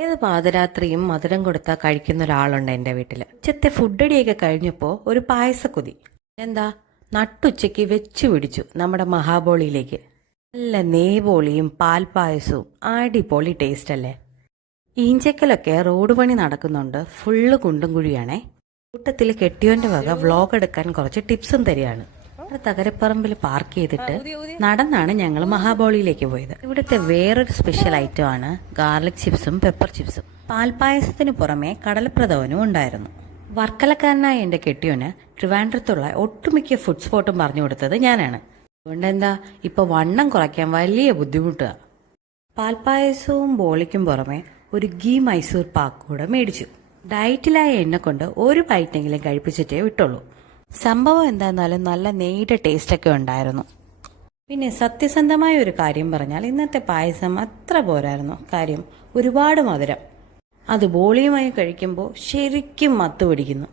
ഏത് പാതിരാത്രിയും മധുരം കൊടുത്താൽ കഴിക്കുന്ന ഒരാളുണ്ട് എൻ്റെ വീട്ടിൽ. ഉച്ചത്തെ ഫുഡടിയൊക്കെ കഴിഞ്ഞപ്പോൾ ഒരു പായസക്കൊതി. എന്താ, നട്ടുച്ചയ്ക്ക് വെച്ചു പിടിച്ചു നമ്മുടെ മഹാബോളിയിലേക്ക്. നല്ല നെയ്ബോളിയും പാൽപ്പായസവും അടിപൊളി ടേസ്റ്റ് അല്ലേ. ഈഞ്ചക്കലൊക്കെ റോഡ് പണി നടക്കുന്നുണ്ട്, ഫുള്ള് കുണ്ടും കുഴിയാണേ. കൂട്ടത്തിൽ കെട്ടിയോന്റെ വക വ്ളോഗ് എടുക്കാൻ കുറച്ച് ടിപ്സും തരികയാണ്. തകരപ്പറമ്പിൽ പാർക്ക് ചെയ്തിട്ട് നടന്നാണ് ഞങ്ങൾ മഹാബോളിയിലേക്ക് പോയത്. ഇവിടുത്തെ വേറൊരു സ്പെഷ്യൽ ഐറ്റം ആണ് ഗാർലിക് ചിപ്സും പെപ്പർ ചിപ്സും. പാൽപ്പായസത്തിന് പുറമെ കടലപ്രഥമനും ഉണ്ടായിരുന്നു. വർക്കലക്കാരനായ എൻ്റെ കെട്ടിയോന് ട്രിവാൻഡ്രത്തുള്ള ഒട്ടുമിക്ക ഫുഡ് സ്പോട്ടും പറഞ്ഞു കൊടുത്തത് ഞാനാണ്. അതുകൊണ്ട് എന്താ, ഇപ്പൊ വണ്ണം കുറയ്ക്കാൻ വലിയ ബുദ്ധിമുട്ടുക. പാൽപ്പായസവും ബോളിക്കും പുറമെ ഒരു ഗീ മൈസൂർ പാക്ക് കൂടെ മേടിച്ചു. ഡയറ്റിലായ എന്നെ കൊണ്ട് ഒരു ബൈറ്റെങ്കിലും കഴിപ്പിച്ചിട്ടേ വിട്ടുള്ളൂ. സംഭവം എന്തായിരുന്നാലും നല്ല നെയ്യുടെ ടേസ്റ്റൊക്കെ ഉണ്ടായിരുന്നു. പിന്നെ സത്യസന്ധമായ ഒരു കാര്യം പറഞ്ഞാൽ ഇന്നത്തെ പായസം അത്ര പോരായിരുന്നു. കാര്യം ഒരുപാട് മധുരം. അത് ബോളിയുമായി കഴിക്കുമ്പോൾ ശരിക്കും മത്ത് പിടിക്കുന്നു.